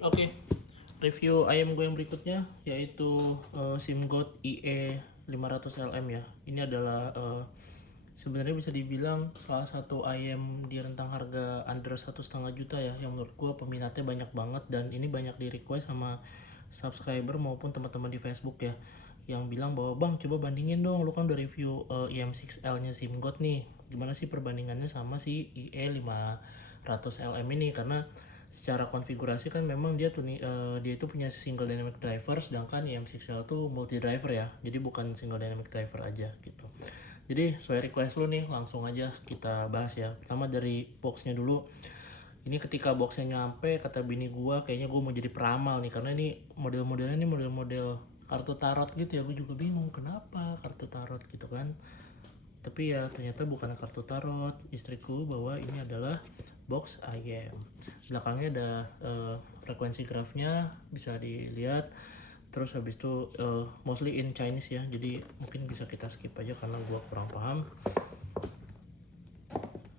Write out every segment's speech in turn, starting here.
Oke, review ayam gue yang berikutnya yaitu SIMGOT IE500LM ya. Ini adalah sebenarnya bisa dibilang salah satu ayam di rentang harga under 1,5 juta ya, yang menurut gue peminatnya banyak banget dan ini banyak di request sama subscriber maupun teman-teman di Facebook ya, yang bilang bahwa bang coba bandingin dong, lu kan udah review IM6L nya SIMGOT nih, gimana sih perbandingannya sama si IE500LM ini, karena secara konfigurasi kan memang dia itu punya single dynamic driver, sedangkan IM6L tuh multi driver ya, jadi bukan single dynamic driver aja gitu. Jadi sesuai request lu nih, langsung aja kita bahas ya. Pertama dari boxnya dulu. Ini ketika boxnya nyampe, kata bini gua kayaknya gua mau jadi peramal nih, karena ini model-modelnya ini model-model kartu tarot gitu ya. Gue juga bingung kenapa kartu tarot gitu kan. Tapi ya ternyata bukan kartu tarot. Istriku bawa ini adalah box ayam. Belakangnya ada frekuensi grafnya bisa dilihat. Terus habis itu mostly in Chinese ya. Jadi mungkin bisa kita skip aja karena gua kurang paham.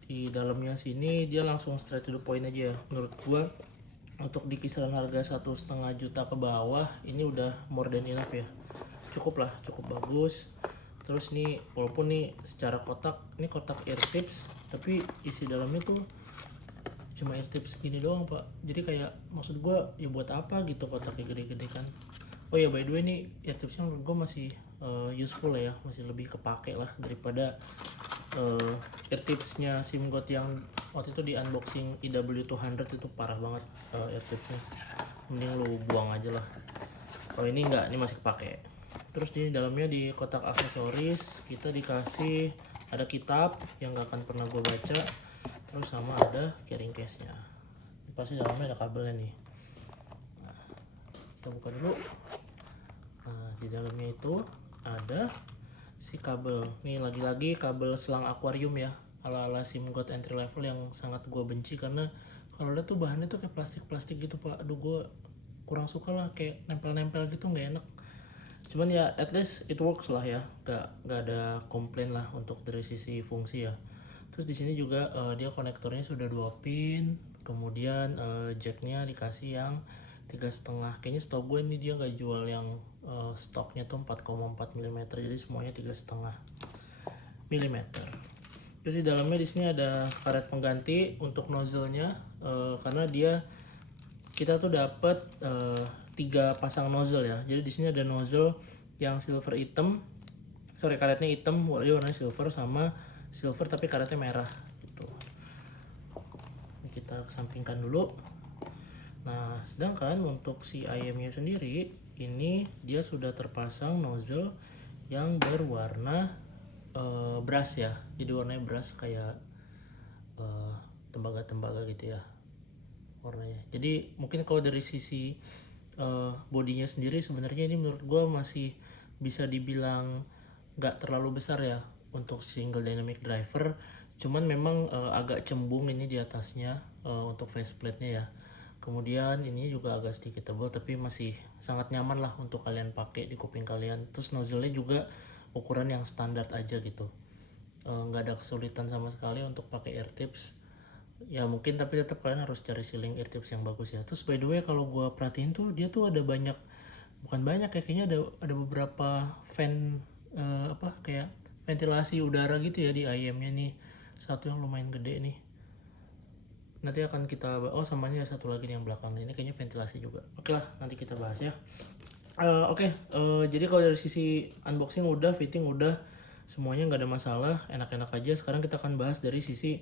Di dalamnya sini dia langsung straight to the point aja ya. Menurut gua untuk di kisaran harga 1,5 juta ke bawah ini udah more than enough ya, cukup lah, cukup bagus. Terus nih walaupun nih secara kotak ini kotak ear tips, tapi isi dalamnya tuh cuma ear tips gini doang pak, jadi kayak maksud gue ya buat apa gitu kotaknya gede-gede kan. Oh ya by the way nih ear tipsnya menurut gue masih useful ya, masih lebih kepake lah daripada ear tipsnya SIMGOT yang waktu itu di unboxing IW200 itu parah banget ear tipsnya, mending lu buang aja lah. Oh ini enggak, ini masih kepake. Terus di dalamnya di kotak aksesoris kita dikasih ada kitab yang gak akan pernah gue baca, terus sama ada carrying case nya. Pasti dalamnya ada kabelnya nih. Nah, kita buka dulu. Nah di dalamnya itu ada si kabel. Nih lagi-lagi kabel selang akuarium ya, ala-ala SIMGOT entry level yang sangat gue benci, karena kalau lihat tuh bahannya tuh kayak plastik-plastik gitu pak. Aduh gue kurang suka lah, kayak nempel-nempel gitu nggak enak. Cuman ya at least it works lah ya, nggak ada komplain lah untuk dari sisi fungsi ya. Terus di sini juga dia konektornya sudah 2 pin, kemudian jacknya dikasih yang 3,5. Kayaknya stok gue ini dia nggak jual yang stoknya tuh 4,4 mm, jadi semuanya 3,5 mm. Terus di dalamnya di sini ada karet pengganti untuk nozzle-nya, karena kita tuh dapat 3 pasang nozzle ya. Jadi di sini ada nozzle yang silver hitam, karetnya hitam, warnanya silver, sama silver tapi karetnya merah gitu. Ini kita kesampingkan dulu. Nah sedangkan untuk si ayamnya sendiri ini dia sudah terpasang nozzle yang berwarna brass ya, jadi warnanya brass kayak tembaga-tembaga gitu ya warnanya. Jadi mungkin kalau dari sisi bodinya sendiri sebenarnya ini menurut gue masih bisa dibilang nggak terlalu besar ya untuk single dynamic driver. Cuman memang agak cembung ini di atasnya untuk faceplate-nya ya. Kemudian ini juga agak sedikit tebal tapi masih sangat nyaman lah untuk kalian pakai di kuping kalian. Terus nozzle-nya juga ukuran yang standar aja gitu. Nggak ada kesulitan sama sekali untuk pakai ear tips ya, mungkin tapi tetap kalian harus cari sealing ear tips yang bagus ya. Terus by the way kalau gue perhatiin tuh dia tuh ada banyak, bukan banyak ya, kayaknya ada beberapa fan kayak ventilasi udara gitu ya di ayamnya nih, satu yang lumayan gede nih. Nanti akan kita sama ini ada satu lagi nih yang belakang, ini kayaknya ventilasi juga. Oke lah nanti kita bahas ya. Jadi kalau dari sisi unboxing udah, fitting udah, semuanya nggak ada masalah, enak-enak aja. Sekarang kita akan bahas dari sisi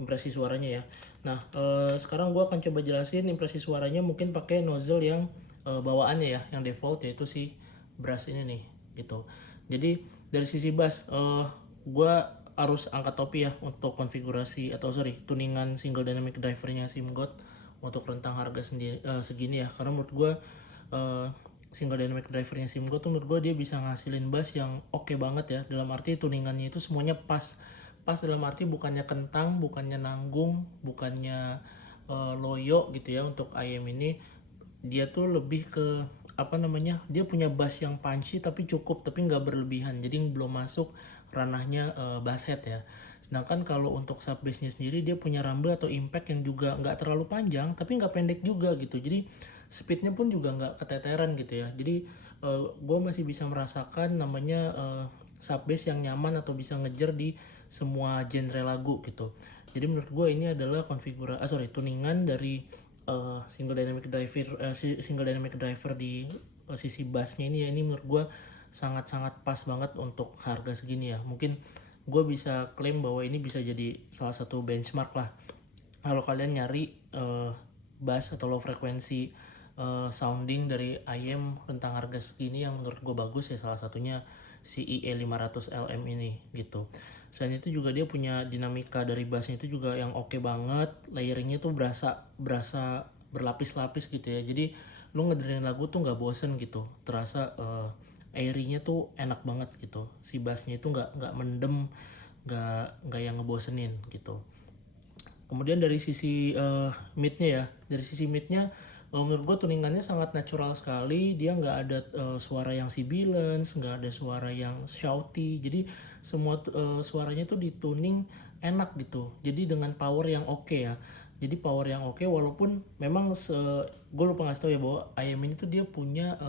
impresi suaranya ya. Nah sekarang gue akan coba jelasin impresi suaranya mungkin pakai nozzle yang bawaannya ya, yang default, yaitu si brass ini nih gitu. Jadi dari sisi bass gue harus angkat topi ya untuk konfigurasi tuningan single dynamic drivernya SIMGOT untuk rentang harga segini ya, karena menurut gue single dynamic drivernya SIMGOT tuh menurut gue dia bisa ngasilin bass yang oke banget ya, dalam arti tuningannya itu semuanya pas dalam arti bukannya kentang, bukannya nanggung, bukannya loyo gitu ya. Untuk ayam ini dia tuh lebih ke dia punya bass yang punchy tapi cukup, tapi nggak berlebihan, jadi belum masuk ranahnya bass head ya. Sedangkan kalau untuk sub bassnya sendiri dia punya rumble atau impact yang juga nggak terlalu panjang tapi nggak pendek juga gitu. Jadi speednya pun juga nggak keteteran gitu ya. Jadi gue masih bisa merasakan namanya sub bass yang nyaman atau bisa ngejar di semua genre lagu gitu. Jadi menurut gue ini adalah tuningan dari single dynamic driver di sisi bassnya ini ya. Ini menurut gue sangat-sangat pas banget untuk harga segini ya. Mungkin gue bisa klaim bahwa ini bisa jadi salah satu benchmark lah kalau kalian nyari bass atau low frekuensi sounding dari IM tentang harga segini yang menurut gue bagus ya, salah satunya si IE500LM ini gitu. Selain itu juga dia punya dinamika dari bassnya itu juga yang oke banget, layeringnya tuh berasa berlapis-lapis gitu ya. Jadi lu ngedengerin lagu tuh nggak bosen gitu, terasa airy-nya tuh enak banget gitu. Si bassnya itu nggak mendem, nggak yang ngebosenin gitu. Kemudian dari sisi midnya ya, dari sisi midnya menurut gue tuningannya sangat natural sekali. Dia nggak ada suara yang sibilance, nggak ada suara yang shouty. Jadi semua suaranya tuh dituning enak gitu. Jadi dengan power yang oke ya. Jadi power yang oke walaupun memang gue lupa ngasih tau ya bahwa IM ini tuh dia punya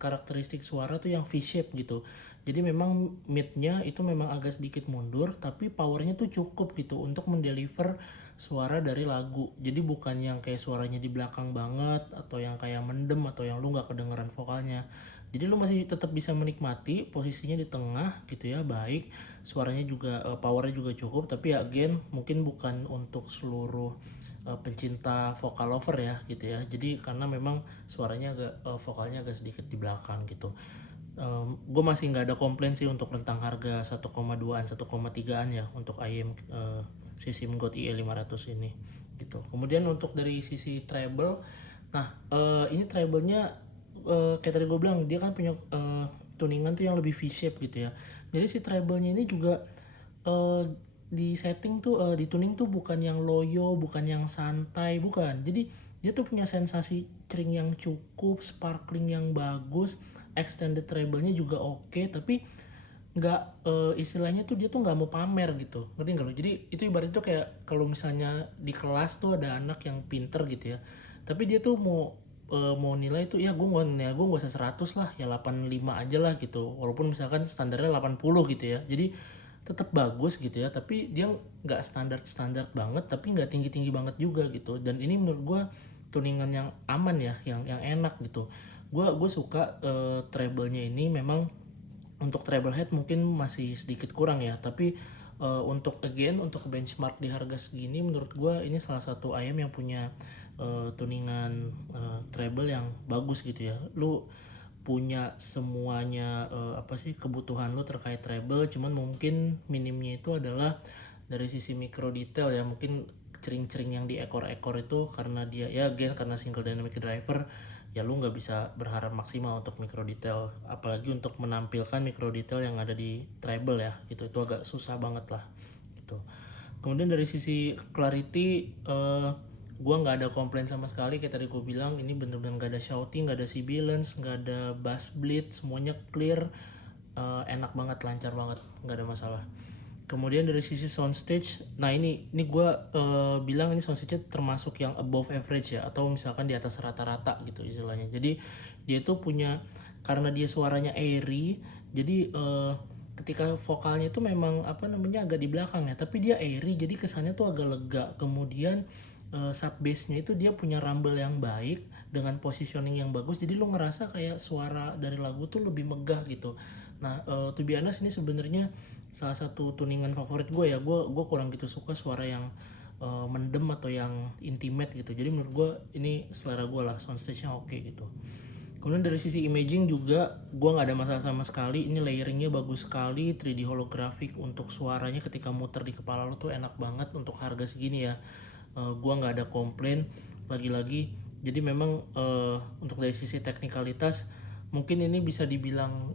karakteristik suara tuh yang V-shape gitu. Jadi memang midnya itu memang agak sedikit mundur, tapi powernya tuh cukup gitu untuk mendeliver suara dari lagu. Jadi bukan yang kayak suaranya di belakang banget, atau yang kayak mendem, atau yang lu nggak kedengeran vokalnya. Jadi lu masih tetap bisa menikmati posisinya di tengah gitu ya, baik. Suaranya juga powernya juga cukup, tapi ya again mungkin bukan untuk seluruh pencinta vokal lover ya gitu ya. Jadi karena memang suaranya agak vokalnya agak sedikit di belakang gitu. Gue masih nggak ada komplain sih untuk rentang harga 1,2an 1,3an ya untuk IM si SIM GOT IE500 ini gitu. Kemudian untuk dari sisi treble, nah ini treble-nya kayak tadi gue bilang dia kan punya tuningan tuh yang lebih V-shape gitu ya. Jadi si treble-nya ini juga di setting tuh di tuning tuh bukan yang loyo, bukan yang santai, bukan. Jadi dia tuh punya sensasi cering yang cukup, sparkling yang bagus, extended treble-nya juga oke, tapi nggak istilahnya tuh dia tuh nggak mau pamer gitu, ngerti nggak lo? Jadi itu ibaratnya tuh kayak kalau misalnya di kelas tuh ada anak yang pinter gitu ya, tapi dia tuh mau nilai tuh ya gue nggak usah 100 lah, ya 85 aja lah gitu, walaupun misalkan standarnya 80 gitu ya. Jadi tetap bagus gitu ya, tapi dia nggak standar banget tapi nggak tinggi banget juga gitu. Dan ini menurut gue tuningan yang aman ya, yang enak gitu. Gue suka treble-nya ini. Memang untuk treble head mungkin masih sedikit kurang ya, tapi untuk benchmark di harga segini menurut gue ini salah satu IM yang punya tuningan treble yang bagus gitu ya. Lu punya semuanya kebutuhan lu terkait treble, cuman mungkin minimnya itu adalah dari sisi micro detail ya. Mungkin cering-cering yang di ekor-ekor itu karena dia ya karena single dynamic driver ya, lu nggak bisa berharap maksimal untuk micro detail, apalagi untuk menampilkan micro detail yang ada di treble ya gitu. Itu agak susah banget lah gitu. Kemudian dari sisi clarity gue nggak ada komplain sama sekali. Kayak tadi gue bilang, ini bener-bener nggak ada shouting, nggak ada sibilance, nggak ada bass bleed, semuanya clear, enak banget, lancar banget, nggak ada masalah. Kemudian dari sisi soundstage, nah ini gue bilang ini soundstage termasuk yang above average ya, atau misalkan di atas rata-rata gitu istilahnya. Jadi dia tuh punya, karena dia suaranya airy, jadi ketika vokalnya itu memang agak di belakang ya, tapi dia airy jadi kesannya tuh agak lega. Kemudian sub bassnya itu dia punya rumble yang baik dengan positioning yang bagus, jadi lo ngerasa kayak suara dari lagu tuh lebih megah gitu. Nah to be honest, ini sebenarnya salah satu tuningan favorit gue ya. Gue kurang gitu suka suara yang mendem atau yang intimate gitu. Jadi menurut gue ini selera gue lah, soundstage-nya oke gitu. Kemudian dari sisi imaging juga gue nggak ada masalah sama sekali. Ini layeringnya bagus sekali, 3D holographic untuk suaranya ketika muter di kepala lo tuh enak banget untuk harga segini ya. Gue nggak ada komplain lagi-lagi. Jadi memang untuk dari sisi teknikalitas mungkin ini bisa dibilang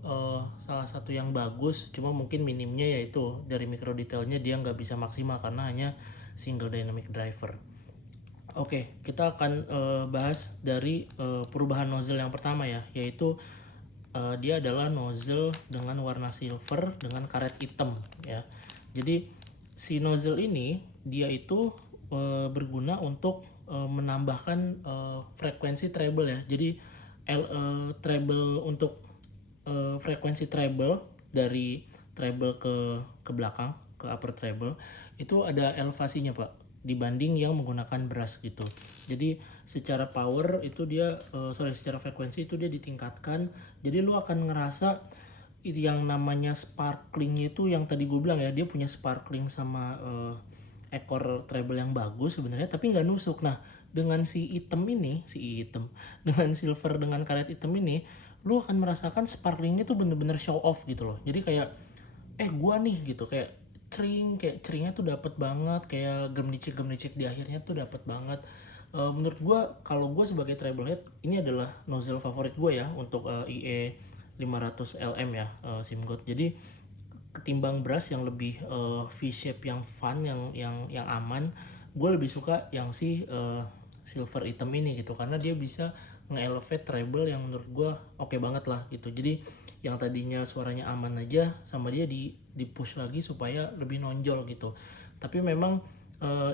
salah satu yang bagus, cuma mungkin minimnya yaitu dari micro detailnya dia nggak bisa maksimal karena hanya single dynamic driver. Oke, kita akan bahas dari perubahan nozzle yang pertama ya, yaitu dia adalah nozzle dengan warna silver dengan karet hitam ya. Jadi si nozzle ini dia itu berguna untuk menambahkan frekuensi treble ya. Jadi treble untuk frekuensi treble dari treble ke belakang ke upper treble itu ada elevasinya Pak dibanding yang menggunakan brass gitu. Jadi secara power itu dia secara frekuensi itu dia ditingkatkan. Jadi lu akan ngerasa yang namanya sparklingnya itu yang tadi gue bilang ya, dia punya sparkling sama ekor treble yang bagus sebenarnya tapi nggak nusuk. Nah dengan si item ini dengan silver dengan karet item ini lu akan merasakan sparklingnya tuh bener-bener show off gitu loh. Jadi kayak gua nih gitu, kayak ceringnya tuh dapat banget, kayak gemicik di akhirnya tuh dapat banget. Menurut gua kalau gua sebagai treble head ini adalah nozzle favorit gua ya untuk IE 500 LM ya, Simgot. Jadi ketimbang brass yang lebih V-shape yang fun, yang aman, gue lebih suka yang si silver item ini gitu karena dia bisa nge-elevate treble yang menurut gue oke banget lah gitu. Jadi yang tadinya suaranya aman aja sama dia di push lagi supaya lebih nonjol gitu. Tapi memang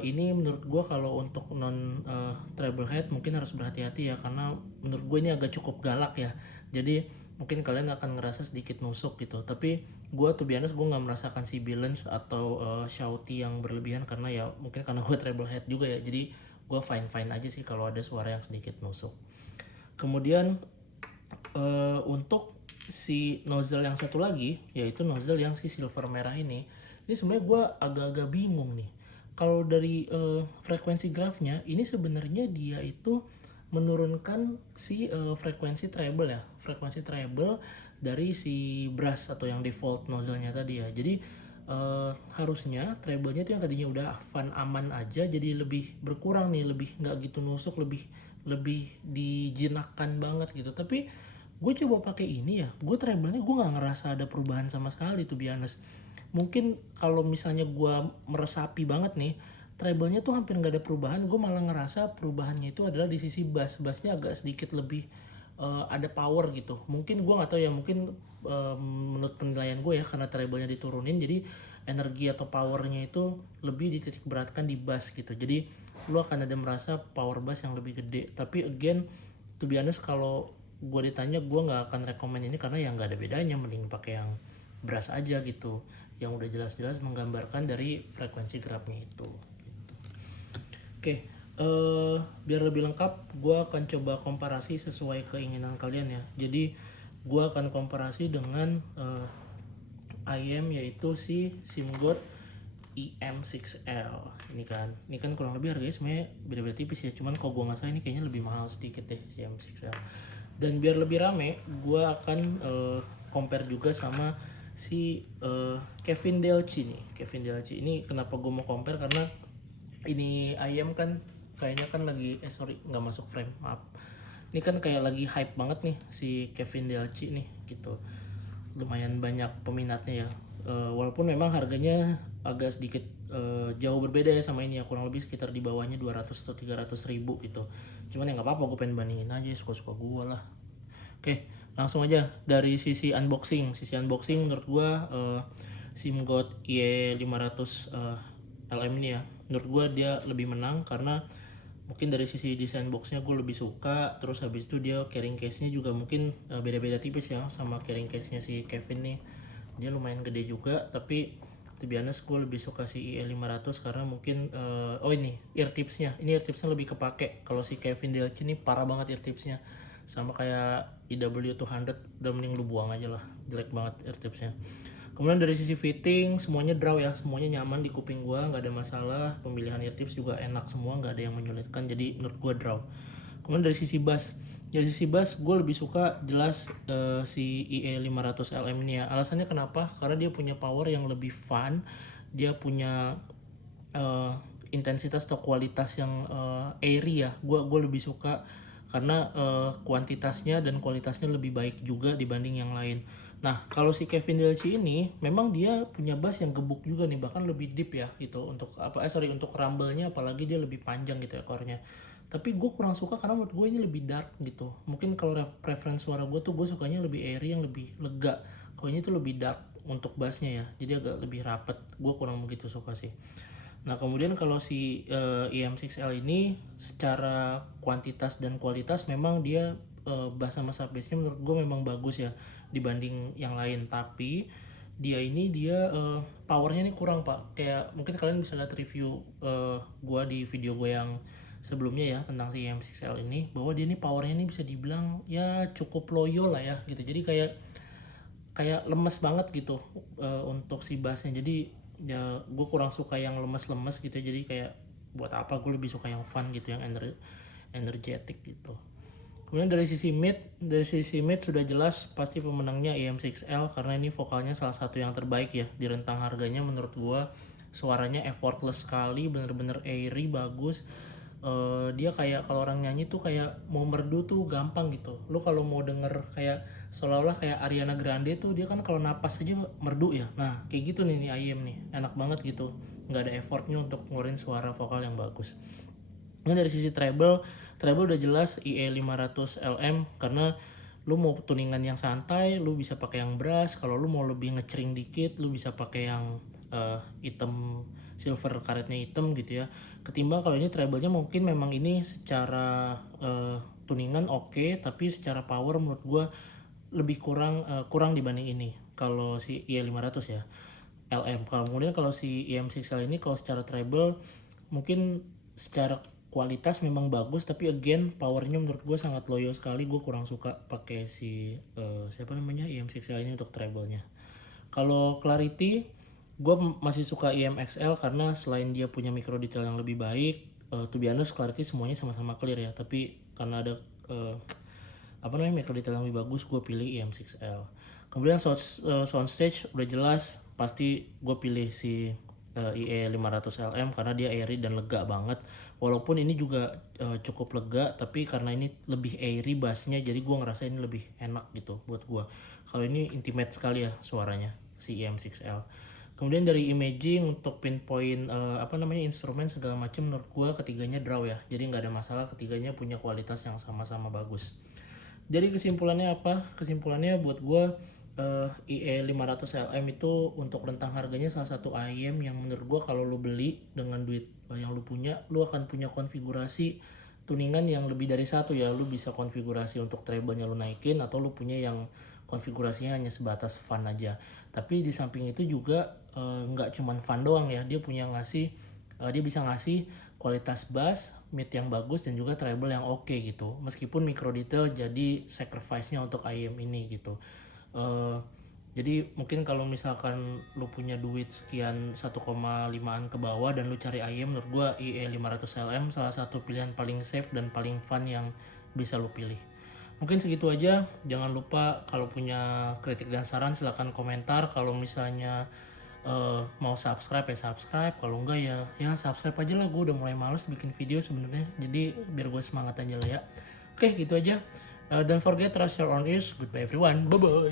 ini menurut gue kalau untuk non treble head mungkin harus berhati-hati ya karena menurut gue ini agak cukup galak ya. Jadi mungkin kalian akan ngerasa sedikit nusuk gitu. Tapi gue tuh biasa gue nggak merasakan si balance atau shouty yang berlebihan karena ya mungkin karena gue treble head juga ya. Jadi gue fine aja sih kalau ada suara yang sedikit nusuk. Kemudian untuk si nozzle yang satu lagi yaitu nozzle yang si silver merah ini sebenarnya gue agak-agak bingung nih. Kalau dari frekuensi grafnya ini sebenarnya dia itu menurunkan si frekuensi treble ya, frekuensi treble dari si brass atau yang default nozzle-nya tadi ya. Jadi harusnya treble-nya itu yang tadinya udah fun aman aja jadi lebih berkurang nih, lebih nggak gitu nusuk, lebih dijinakkan banget gitu. Tapi gue coba pakai ini ya, gue treble-nya gue nggak ngerasa ada perubahan sama sekali tuh biasa. Mungkin kalau misalnya gue meresapi banget nih, treble-nya tuh hampir nggak ada perubahan. Gue malah ngerasa perubahannya itu adalah di sisi bass-bassnya agak sedikit lebih ada power gitu. Mungkin gue nggak tahu ya, mungkin menurut penilaian gue ya karena treble-nya diturunin jadi energi atau powernya itu lebih dititik beratkan di bass gitu. Jadi lu akan ada merasa power bass yang lebih gede. Tapi again, to be honest kalau gue ditanya gue nggak akan rekomend ini karena ya nggak ada bedanya, mending pakai yang brass aja gitu yang udah jelas-jelas menggambarkan dari frekuensi grabnya itu. Oke, biar lebih lengkap gue akan coba komparasi sesuai keinginan kalian ya. Jadi gue akan komparasi dengan IM yaitu si Simgot IM6L ini kan kurang lebih harganya sebenarnya beda-beda tipis ya, cuman kalau gue nggak salah ini kayaknya lebih mahal sedikit deh si IM6L. Dan biar lebih rame gue akan compare juga sama si Kevin Delci nih. Kevin Delci ini kenapa gue mau compare karena ini IM kan kayaknya kan lagi nggak masuk frame, maaf. Ini kan kayak lagi hype banget nih si Kevin Delci nih gitu, lumayan banyak peminatnya ya. Walaupun memang harganya agak sedikit jauh berbeda ya sama ini ya, kurang lebih sekitar di bawahnya 200 atau 300 ribu gitu. Cuman ya nggak apa-apa, gue pengen bandingin aja suka-suka gue lah. Oke, langsung aja dari sisi unboxing. Menurut gue Simgot IE500 LM ini ya, menurut gue dia lebih menang karena mungkin dari sisi desain boxnya gue lebih suka. Terus habis itu dia carrying case-nya juga mungkin beda-beda tipis ya sama carrying case-nya si Kevin nih. Dia lumayan gede juga, tapi to be honest gue lebih suka si IE500 karena mungkin ini ear tipsnya lebih kepake. Kalau si Kevin Delci ini parah banget ear tipsnya, sama kayak IW200 udah mending lu buang aja lah, jelek banget ear tipsnya. Kemudian dari sisi fitting semuanya draw ya, semuanya nyaman di kuping gua, nggak ada masalah. Pemilihan ear tips juga enak semua, nggak ada yang menyulitkan, jadi menurut gua draw. Kemudian dari sisi bass gue lebih suka jelas si IE500 LM ini ya. Alasannya kenapa? Karena dia punya power yang lebih fun, dia punya intensitas atau kualitas yang airy ya. Gue lebih suka karena kuantitasnya dan kualitasnya lebih baik juga dibanding yang lain. Nah kalau si Kevin Delci ini memang dia punya bass yang gebuk juga nih, bahkan lebih deep ya gitu untuk untuk rumble-nya, apalagi dia lebih panjang gitu ekornya. Tapi gue kurang suka karena menurut gue ini lebih dark gitu. Mungkin kalau preference suara gue tuh gue sukanya lebih airy yang lebih lega. Kalau ini tuh lebih dark, untuk bassnya ya, jadi agak lebih rapet. Gue kurang begitu suka sih. Nah kemudian kalau si EM6L ini secara kuantitas dan kualitas memang dia bass sama sub bassnya menurut gue memang bagus ya dibanding yang lain. Tapi dia powernya ini kurang pak. Kayak mungkin kalian bisa lihat review gue di video gue yang sebelumnya ya tentang si EM6L ini, bahwa dia ini powernya ini bisa dibilang ya cukup loyo lah ya gitu. Jadi kayak lemes banget gitu untuk si bassnya. Jadi ya gue kurang suka yang lemes-lemes gitu ya. Jadi kayak buat apa, gue lebih suka yang fun gitu, yang energetic gitu. Kemudian dari sisi mid sudah jelas pasti pemenangnya EM6L karena ini vokalnya salah satu yang terbaik ya di rentang harganya. Menurut gue suaranya effortless sekali, bener-bener airy, bagus. Dia kayak kalau orang nyanyi tuh kayak mau merdu tuh gampang gitu. Lu kalau mau denger kayak seolah-olah kayak Ariana Grande tuh, dia kan kalau napas aja merdu ya. Nah kayak gitu nih IM nih, enak banget gitu, nggak ada effortnya untuk ngeluarin suara vokal yang bagus. Nah dari sisi treble udah jelas IE 500 LM karena lu mau tuningan yang santai lu bisa pakai yang brass. Kalau lu mau lebih ngecering dikit lu bisa pakai yang hitam, silver karetnya hitam gitu ya. Ketimbang kalau ini treble-nya mungkin memang ini secara tuningan oke, tapi secara power menurut gua lebih kurang dibanding ini kalau si IE 500 ya LM. Kemudian kalau si EM6L ini kalau secara treble mungkin secara kualitas memang bagus, tapi again powernya menurut gue sangat loyo sekali. Gue kurang suka pakai si siapa namanya EM6L ini untuk treble-nya. Kalau clarity gue masih suka EM6L karena selain dia punya micro detail yang lebih baik, to be honest clarity semuanya sama-sama clear ya, tapi karena ada micro detail yang lebih bagus gue pilih EM6L. Kemudian soundstage udah jelas pasti gue pilih si IE 500 LM karena dia airy dan lega banget. Walaupun ini juga cukup lega, tapi karena ini lebih airy bassnya, jadi gue ngerasa ini lebih enak gitu buat gue. Kalau ini intimate sekali ya suaranya si EM6L. Kemudian dari imaging untuk pinpoint instrumen segala macam, menurut gue ketiganya draw ya, jadi nggak ada masalah, ketiganya punya kualitas yang sama-sama bagus. Jadi kesimpulannya apa? Kesimpulannya buat gue IE 500 LM itu untuk rentang harganya salah satu IM yang menurut gue kalau lu beli dengan duit yang lu punya, lu akan punya konfigurasi tuningan yang lebih dari satu ya. Lu bisa konfigurasi untuk treble-nya lu naikin, atau lu punya yang konfigurasinya hanya sebatas fun aja. Tapi di samping itu juga nggak cuman fun doang ya, dia bisa ngasih kualitas bass, mid yang bagus, dan juga treble yang oke gitu. Meskipun micro detail jadi sacrifice-nya untuk IM ini gitu. Jadi mungkin kalau misalkan lu punya duit sekian 1,5an ke bawah dan lu cari IM, menurut gua IE 500 LM salah satu pilihan paling safe dan paling fun yang bisa lu pilih. Mungkin segitu aja. Jangan lupa kalau punya kritik dan saran silahkan komentar. Kalau misalnya mau subscribe ya subscribe, kalau enggak ya subscribe aja lah. Gue udah mulai males bikin video sebenarnya, jadi biar gue semangat aja lah ya. Oke gitu aja. Don't forget, trust your own ears. Goodbye everyone, bye bye.